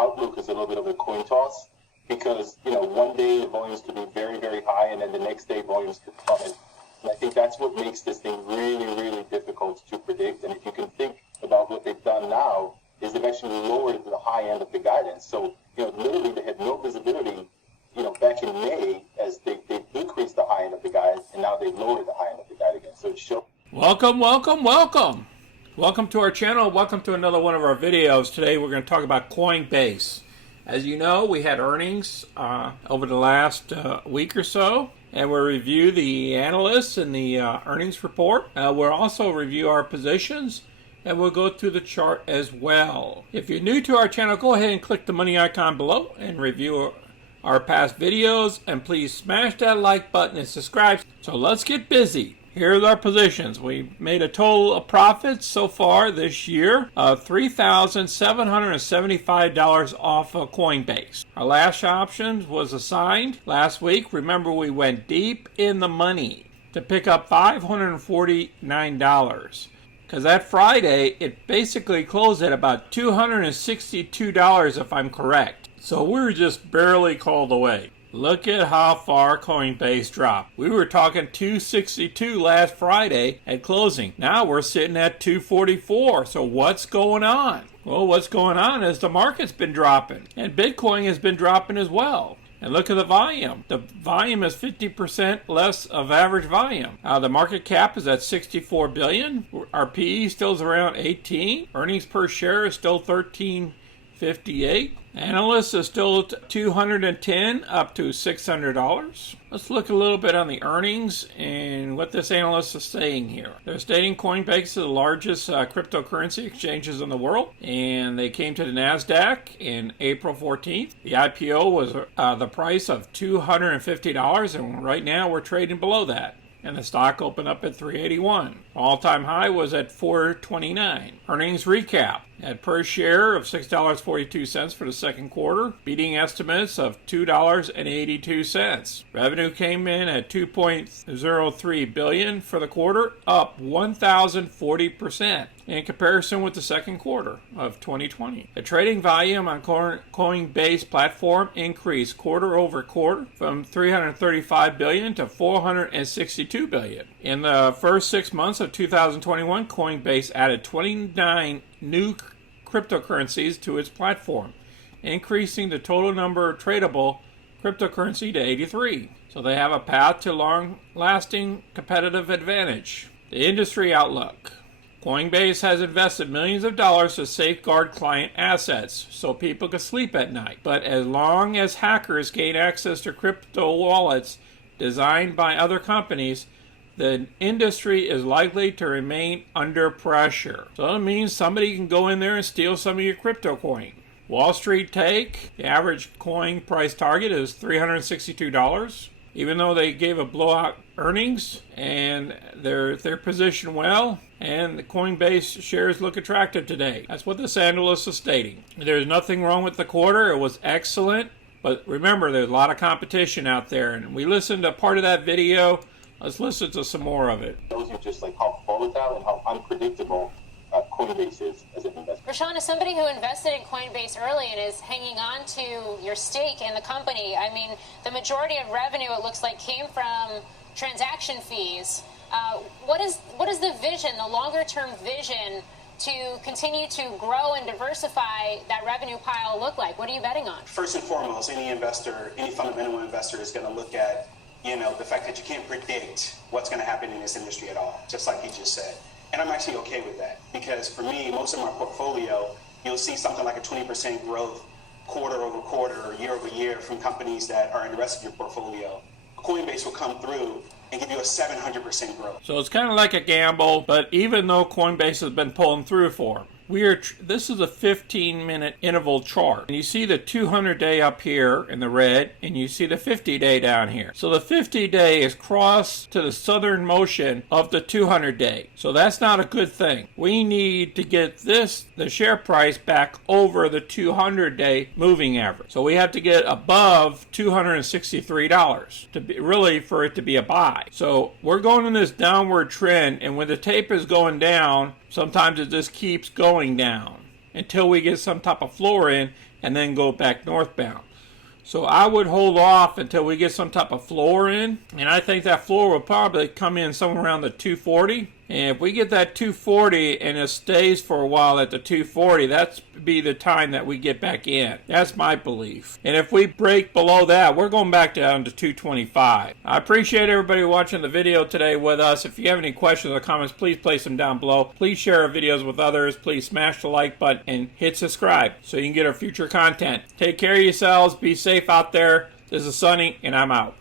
outlook is a little bit of a coin toss because, one day the volumes could be very, very high and then the next day volumes could plummet. And I think that's what makes this thing really, really difficult to predict. And if you can think about what they've done now, is they've actually lowered the high end of the guidance. So, literally they had no visibility, back in May as they've increased the high end of the guide, and now they've lowered the high end of the guide again. So it shows. Welcome to our channel. Welcome to another one of our videos. Today we're going to talk about Coinbase. As you know, we had earnings over the last week or so, and we'll review the analysts and the earnings report. We'll also review our positions, and we'll go through the chart as well. If you're new to our channel, go ahead and click the money icon below and review our past videos, and please smash that like button and subscribe. So let's get busy. Here's our positions. We made a total of profits so far this year of $3,775 off of Coinbase. Our last option was assigned last week. Remember, we went deep in the money to pick up $549. Because that Friday, it basically closed at about $262 if I'm correct. So we were just barely called away. Look at how far Coinbase dropped. We were talking 262 last Friday at closing. Now we're sitting at 244. So what's going on? Well, what's going on is the market's been dropping. And Bitcoin has been dropping as well. And look at the volume. The volume is 50% less of average volume. The market cap is at 64 billion. Our PE still is around 18. Earnings per share is still 13.58. Analysts is still 210 up to $600. Let's look a little bit on the earnings and what this analyst is saying here. They're stating Coinbase is the largest cryptocurrency exchanges in the world, and they came to the NASDAQ in April 14th. The IPO was the price of $250, and right now we're trading below that. And the stock opened up at $381. All-time high was at $429. Earnings recap. At per share of $6.42 for the second quarter, beating estimates of $2.82. Revenue came in at $2.03 billion for the quarter, up 1,040% in comparison with the second quarter of 2020. The trading volume on Coinbase platform increased quarter over quarter from $335 billion to $462 billion. In the first 6 months of 2021, Coinbase added 29 new cryptocurrencies to its platform, increasing the total number of tradable cryptocurrency to 83. So they have a path to long-lasting competitive advantage. The industry outlook. Coinbase has invested millions of dollars to safeguard client assets so people can sleep at night. But as long as hackers gain access to crypto wallets designed by other companies, the industry is likely to remain under pressure. So that means somebody can go in there and steal some of your crypto coin. Wall Street take, the average coin price target is $362. Even though they gave a blowout earnings and they're positioned well, and the Coinbase shares look attractive today. That's what this analyst is stating. There's nothing wrong with the quarter. It was excellent. But remember, there's a lot of competition out there. And we listened to part of that video. Let's listen to some more of it. Shows you just like how volatile and how unpredictable Coinbase is as an investment. Rashawn, as somebody who invested in Coinbase early and is hanging on to your stake in the company, I mean, the majority of revenue, it looks like, came from transaction fees. What is the vision, the longer-term vision, to continue to grow and diversify that revenue pile look like? What are you betting on? First and foremost, any investor, any fundamental investor is going to look at the fact that you can't predict what's going to happen in this industry at all, just like you just said. And I'm actually okay with that because for me, most of my portfolio, you'll see something like a 20% growth quarter over quarter or year over year from companies that are in the rest of your portfolio. Coinbase will come through and give you a 700% growth. So it's kind of like a gamble, but even though Coinbase has been pulling through for them, this is a 15-minute interval chart. And you see the 200-day up here in the red, and you see the 50-day down here. So the 50-day is crossed to the southern motion of the 200-day. So that's not a good thing. We need to get the share price back over the 200-day moving average. So we have to get above $263 to really for it to be a buy. So we're going in this downward trend, and when the tape is going down, sometimes it just keeps going down until we get some type of floor in, and then go back northbound. So I would hold off until we get some type of floor in, and I think that floor will probably come in somewhere around the 240. And if we get that 240 and it stays for a while at the 240, that's be the time that we get back in. That's my belief. And if we break below that, we're going back down to 225. I appreciate everybody watching the video today with us. If you have any questions or comments, please place them down below. Please share our videos with others. Please smash the like button and hit subscribe so you can get our future content. Take care of yourselves. Be safe out there. This is Sonny, and I'm out.